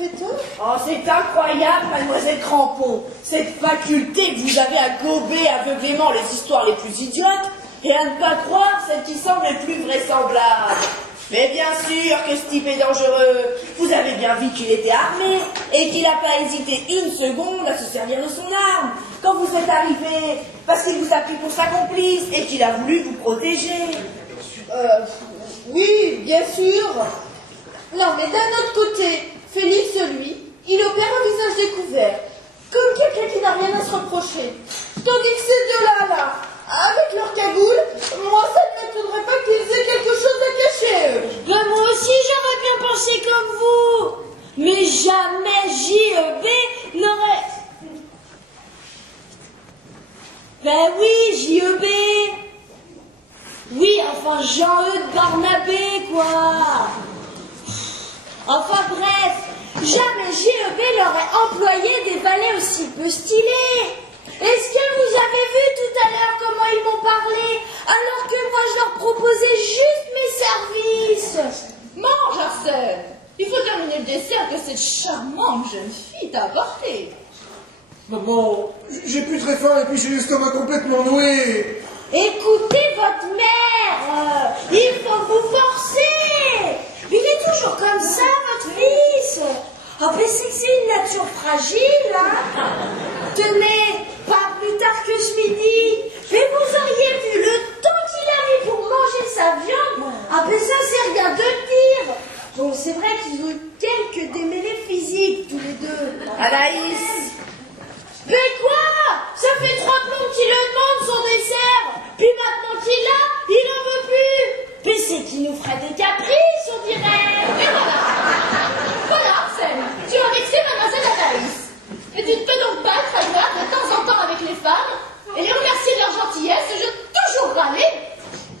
bienfaiteur? Oh, c'est incroyable, mademoiselle Crampon. Cette faculté que vous avez à gober aveuglément les histoires les plus idiotes et à ne pas croire celles qui semblent les plus vraisemblables. Mais bien sûr que ce type est dangereux. Vous avez bien vu qu'il était armé et qu'il n'a pas hésité une seconde à se servir de son arme quand vous êtes arrivé, parce qu'il vous a pris pour sa complice et qu'il a voulu vous protéger. Oui, bien sûr. Non, mais d'un autre côté, Félix, lui, il opère un visage découvert, comme quelqu'un qui n'a rien à se reprocher. Tandis que ces deux-là, avec leur cagoule, moi, ça ne m'étonnerait pas qu'ils aient quelque chose à cacher, eux. Ben, moi aussi, j'aurais bien pensé comme vous. Mais jamais JEB n'aurait... Ben oui, JEB. Oui, enfin, Jean-Eudes Barnabé, quoi. Enfin, bref, jamais JEB n'aurait employé des valets aussi peu stylés. Est-ce que vous avez vu tout à l'heure comment ils m'ont parlé, alors que moi, je leur proposais juste mes services? Mange, Arsène. Il faut terminer le dessert que cette charmante jeune fille t'a apporté. Maman, j'ai plus très faim et puis j'ai l'estomac complètement noué. Écoutez votre mère, il faut vous forcer. Il est toujours comme ça, votre fils. Ah, mais c'est que c'est une nature fragile, hein. Tenez, pas plus tard que ce midi, mais vous auriez vu le temps qu'il a mis pour manger sa viande. Ah, mais ça, c'est rien de dire. Bon, c'est vrai qu'ils ont eu quelques démêlés physiques, tous les deux. Anaïs! Mais quoi? Ça fait 3 plombs qu'il le demande, son dessert. Puis maintenant qu'il l'a, il n'en veut plus. Mais c'est qu'il nous ferait des caprices, on dirait. Et voilà. Voilà, Arsène. Tu as vexé mademoiselle Anaïs. Mais tu ne peux donc pas être agréable de temps en temps avec les femmes et les remercier de leur gentillesse et je toujours râler.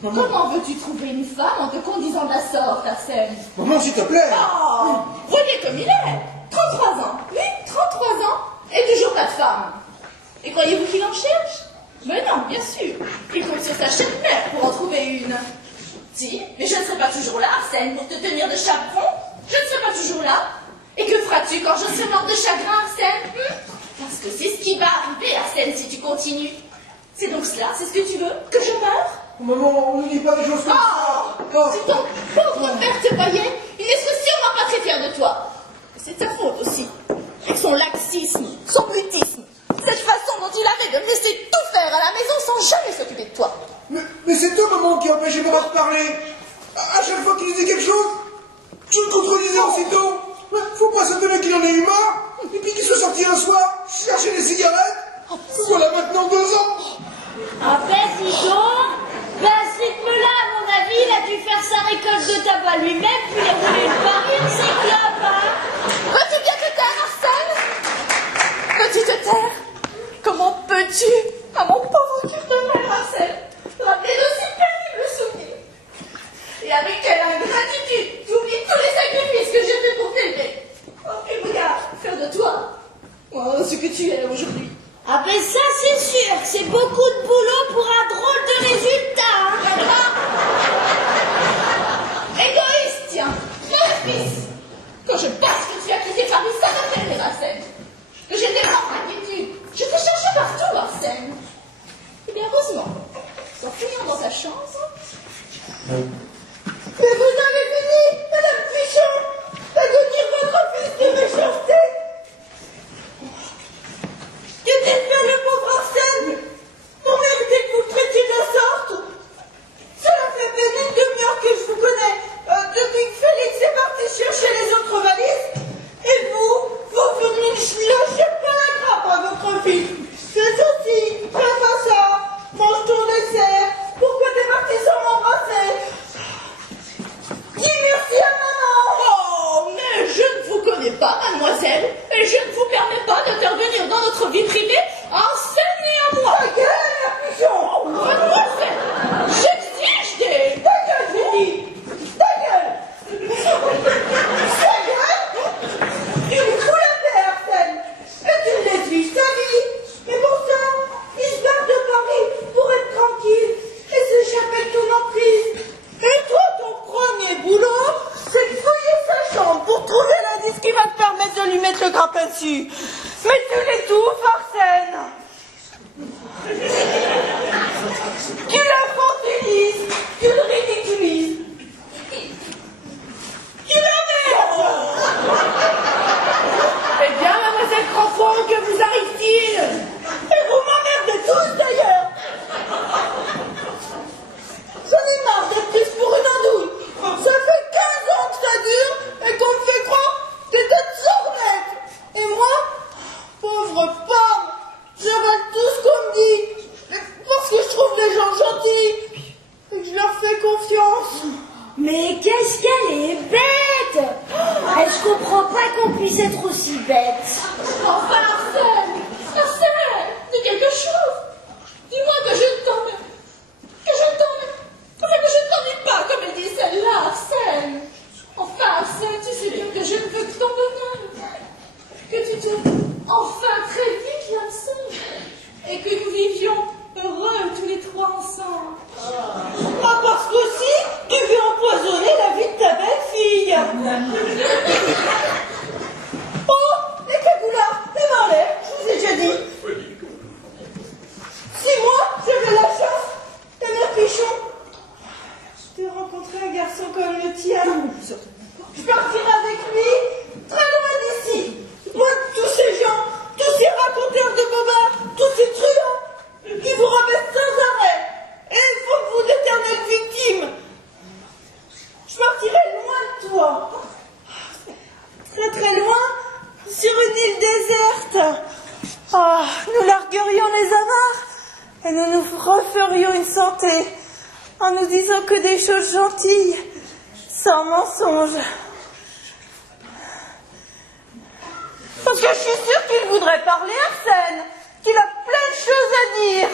Comment veux-tu trouver une femme en te conduisant de la sorte, Arsène? Maman, s'il te plaît. Oh, voyez comme il est. 33 ans. Oui, 33 ans. Et toujours pas de femme. Et croyez-vous qu'il en cherche? Mais non, bien sûr. Il compte sur sa chère mère pour en trouver une. Si, mais je ne serai pas toujours là, Arsène, pour te tenir de chaperon. Je ne serai pas toujours là. Et que feras-tu quand je serai morte de chagrin, Arsène? Parce que c'est ce qui va arriver, Arsène, si tu continues. C'est donc cela, c'est ce que tu veux? Que je meure? Maman, on ne dit pas des choses comme ça. Oh, si ton pauvre père te voyait, il ne serait sûrement pas très fier de toi. Et c'est ta faute aussi. Avec son laxisme, son mutisme, cette façon dont il avait de me laisser tout faire à la maison sans jamais s'occuper de toi. Mais c'est toi, maman, qui empêchait papa de parler. À chaque fois qu'il disait quelque chose, tu le contredisais aussitôt. Faut pas s'étonner qu'il en ait eu marre. Et puis qu'il soit sorti un soir, chercher des cigarettes. Voilà maintenant 2 ans. Ah ben dis donc, ben à ce rythme-là, à mon avis, il a dû faire sa récolte de tabac lui-même, puis il a roulé une farine, c'est clopes, hein. Peux-tu bien te taire, Arsène? Peux-tu te taire? Comment peux-tu, à mon pauvre cœur de mère, Arsène, rappeler d'aussi pénibles souvenirs? Et avec quelle ingratitude tu oublies tous les sacrifices que j'ai fait pour t'aider. Oh, et regarde, faire de toi, oh, ce que tu es aujourd'hui. Ah ben ça c'est sûr, c'est beaucoup de boulot pour un drôle de résultat, hein. Égoïste, tiens, mon fils. Quand je pense que tu as quitté Paris, ça me fait rire, Arsène. Que j'ai des grandes inquiétudes. Je t'ai cherché partout, Arsène. Eh bien, heureusement, en fouillant dans ta chambre... Mais vous avez fini, Madame Pichon, d'agonir votre fils de méchanceté. Qu'est-il fait le pauvre Arsène pour mériter que vous le traitiez de la sorte? Cela fait peine une demi-heure que je vous connais, depuis que Félix est parti chercher les autres valises. Et vous venez lâcher pas la grappe à votre fils. C'est ceci, fais pas ça, mange ton dessert. Pourquoi t'es parti sans m'embrasser? Dis merci à maman. Oh, mais je ne vous connais pas, mademoiselle, et je ne vous permets pas d'intervenir dans notre vie privée. Enseignez à moi. Ta gueule, la pigeon. Oh, mademoiselle, j'exige des... Ta gueule, j'ai dit. Ta gueule. Ta gueule. Il me fout la paix, Arsène. Et tu me laisses vivre ta vie. Mais pourtant, il se barre de Paris pour être tranquille et s'échapper de ton emprise. Et toi, ton premier boulot, c'est de fouiller sa chambre pour trouver l'indice qui va te permettre de lui mettre le grappin dessus. Mais tu l'étouffes, Arsène. Tu l'infantilises, tu le ridiculises. Tu l'emmerdes. Eh bien, mademoiselle Crampon, que vous arrive-t-il? Et vous m'emmerdez tous d'ailleurs. J'en ai marre d'être prise pour une andouille. Ça fait 15 ans que ça dure et qu'on me fait croire que t'es une sornette. Et moi, pauvre pomme, j'avale tout ce qu'on me dit. Parce que je trouve les gens gentils et que je leur fais confiance. Mais qu'est-ce qu'elle est bête! Je comprends pas qu'on puisse être aussi bête. Enfin, Arsène, dis quelque chose. Dis-moi que je ne t'emmerde. Que je ne t'ennuie pas, comme elle dit celle-là, Arsène. Enfin, Arsène, tu sais bien que je ne veux que ton bonheur. Que tu te enfin très vite, Arsène. Et que nous vivions heureux tous les trois ensemble. Ah, parce qu'aussi, tu veux empoisonner la vie de ta belle-fille. Oh, les cagoulards, les marlets, je vous ai déjà dit. Si moi, j'avais la chance de mettre Pichon, de rencontrer un garçon comme le tien, je partirais avec lui très loin d'ici. Moi, tous ces gens, tous ces raconteurs de bobards, tous ces truands, qui vous remettent sans arrêt et font de vous d'éternelles victimes. Je partirais loin de toi, très très loin, sur une île déserte. Ah, nous larguerions les amarres et nous nous referions une santé en nous disant que des choses gentilles, sans mensonge. Parce que je suis sûre qu'il voudrait parler, Arsène, qu'il a plein de choses à dire.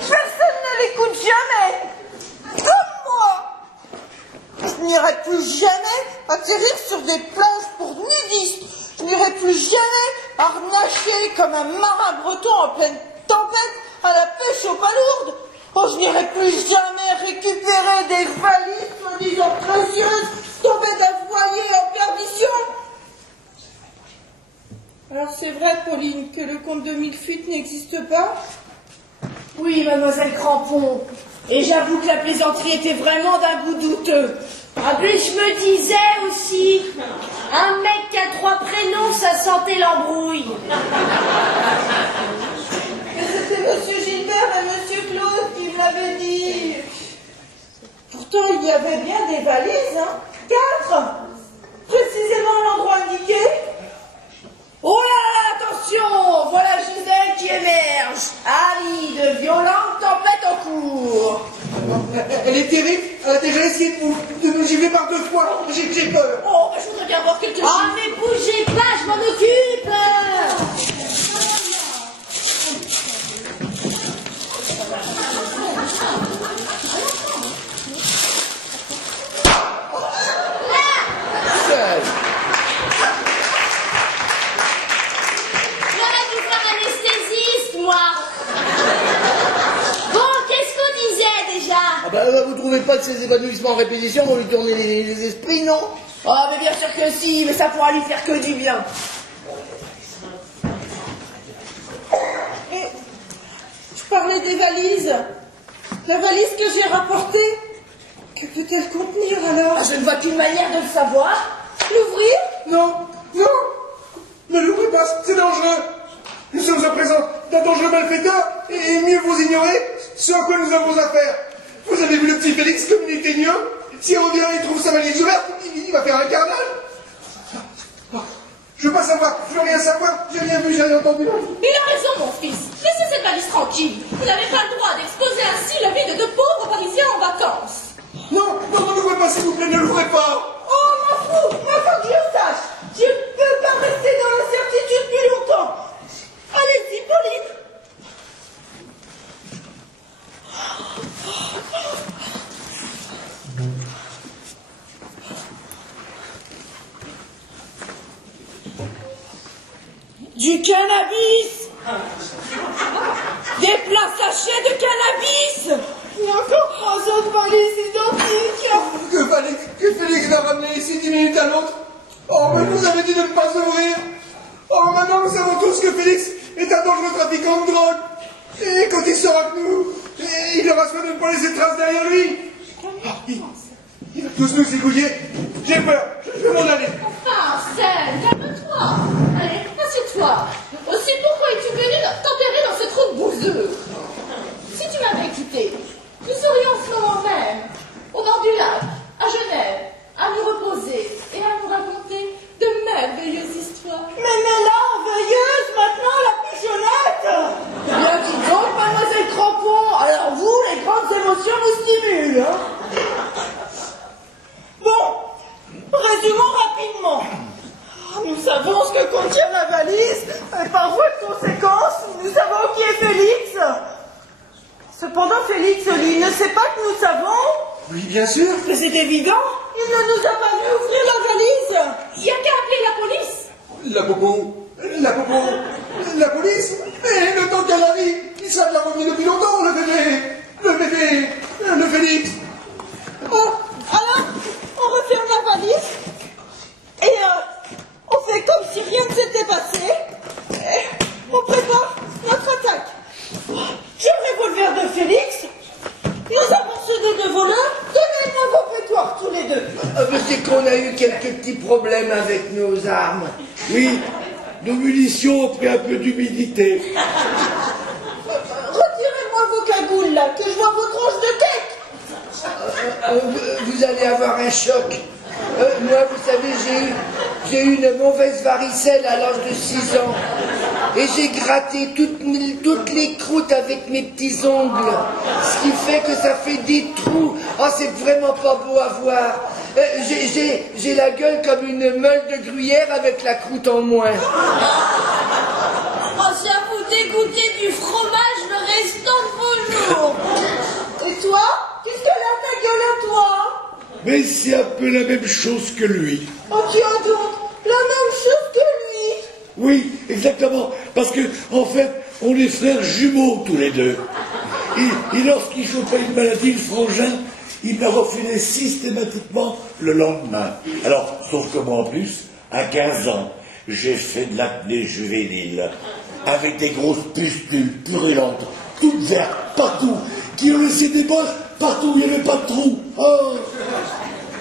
Personne ne l'écoute jamais, comme moi. Je n'irai plus jamais atterrir sur des plages pour nudistes. Je n'irai plus jamais harnacher comme un marin breton en pleine tempête à la pêche aux palourdes. Oh, je n'irai plus jamais récupérer des valises soi-disant précieuses tombées d'un voilier en perdition. Alors c'est vrai, Pauline, que le conte de Millefuite n'existe pas? Oui, mademoiselle Crampon. Et j'avoue que la plaisanterie était vraiment d'un goût douteux. Ah ben je me disais aussi, un mec qui a 3 prénoms, ça sentait l'embrouille. Mais c'était Monsieur Gilbert et Monsieur Claude qui me l'avaient dit. Pourtant, il y avait bien des valises, hein. 4. Précisément à l'endroit indiqué. Oh là là, attention! Voilà Gisèle qui émerge. Avis de violente tempête en cours. Elle est terrible. Elle a déjà essayé de nous gifler par 2 fois. J'ai peur. Oh, je voudrais bien voir quelque chose. Ah mais bougez pas, je m'en occupe. J'aurais dû faire anesthésiste, moi. Bon, qu'est-ce qu'on disait déjà? Ah bah, vous trouvez pas que ces évanouissements en répétition vont lui tourner les esprits, non? Ah, mais bien sûr que si, mais ça pourra lui faire que du bien. Et je parlais des valises. La valise que j'ai rapportée. Que peut-elle contenir alors? Ah, je ne vois qu'une manière de le savoir. L'ouvrir? Non, non. Ne l'ouvrez pas, c'est dangereux. Nous sommes en présence d'un dangereux malfaiteur et mieux vous ignorer ce à quoi nous avons affaire. Vous avez vu le petit Félix comme il est ignoble? S'il revient et trouve sa valise ouverte, il va faire un carnage. Je veux pas savoir, je veux rien savoir, j'ai rien vu, j'ai rien entendu. Il a raison, mon fils. Laissez cette valise tranquille. Vous n'avez pas le droit d'exposer ainsi la vie de 2 pauvres Parisiens en vacances. Non, non, ne l'ouvrez pas, s'il vous plaît, ne l'ouvrez pas. Oh, m'en fous. Moi, faut que je le sache. Je ne peux pas rester dans l'incertitude plus longtemps. Allez-y, Pauline. Du cannabis! Des plats sachets de cannabis! Il y a encore 3 autres valises identiques. Que Félix l'a ramené ici 10 minutes à l'autre. Oh, mais vous avez dit de ne pas ouvrir. Oh, maintenant nous savons tous que Félix est un dangereux trafiquant de drogue. Et quand il sera que nous, il aura soin de ne pas laisser de traces derrière lui. Oh, il va tous nous zigouiller. J'ai peur, je vais m'en aller. Enfin, Arsène, calme-toi. Allez, assieds-toi. Aussi, pourquoi es-tu venu t'enterrer dans ce trou de bouseux? Si tu m'avais quitté, nous serions en ce moment même, au bord du lac, à Genève, à nous reposer et à nous raconter de merveilleuses histoires. Mais là, veilleuse, maintenant, la pigeonnette. Bien, dites donc, mademoiselle Crampon, alors vous, les grandes émotions vous stimulent, hein? Bon, résumons rapidement. Nous savons ce que contient la valise, et par voie de conséquence, nous savons qui est Félix. Cependant, Félix, lui, ne sait pas que nous savons. Oui, bien sûr. Mais c'est évident, il ne nous a pas vu ouvrir la valise. Il n'y a qu'à appeler la police. La police. Mais le temps qu'elle arrive, il serait bien revenu depuis longtemps, le Félix. Oh, alors, on referme la valise, et on fait comme si rien ne s'était passé, et on prépare notre attaque. J'ai le revolver de Félix, nous avons ceux des deux voleurs, donnez-moi vos pétoires tous les deux. C'est qu'on a eu quelques petits problèmes avec nos armes. Oui, nos munitions ont pris un peu d'humidité. Retirez-moi vos cagoules là, que je vois vos tranches de tête. Vous allez avoir un choc. Moi, vous savez, j'ai eu une mauvaise varicelle à l'âge de 6 ans. Et j'ai gratté toutes les croûtes avec mes petits ongles. Ce qui fait que ça fait des trous. Oh, c'est vraiment pas beau à voir. J'ai la gueule comme une meule de gruyère avec la croûte en moins. Oh, ça vous dégoûter du fromage le restant de vos jours. Et toi, qu'est-ce qu'elle a ta gueule à toi? Mais c'est un peu la même chose que lui. Oh, tu as donc la même chose que lui. Oui, exactement. Parce que, en fait, on est frères jumeaux tous les deux. Et lorsqu'il chopait une maladie, le frangin, il me refilait systématiquement le lendemain. Alors, sauf que moi en plus, à 15 ans, j'ai fait de l'acné juvénile, avec des grosses pustules purulentes, toutes vertes, partout, qui ont laissé des bosses partout où il n'y avait pas de trous. Oh.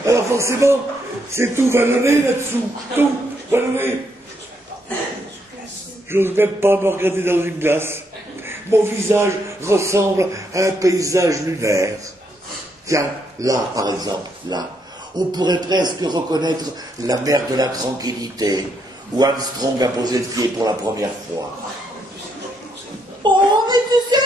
Alors forcément, c'est tout vallonné là-dessous, tout vallonné. J'ose même pas me regarder dans une glace. Mon visage ressemble à un paysage lunaire. Tiens, là, par exemple, là, on pourrait presque reconnaître la mer de la tranquillité, où Armstrong a posé le pied pour la première fois. Oh, mais tu sais,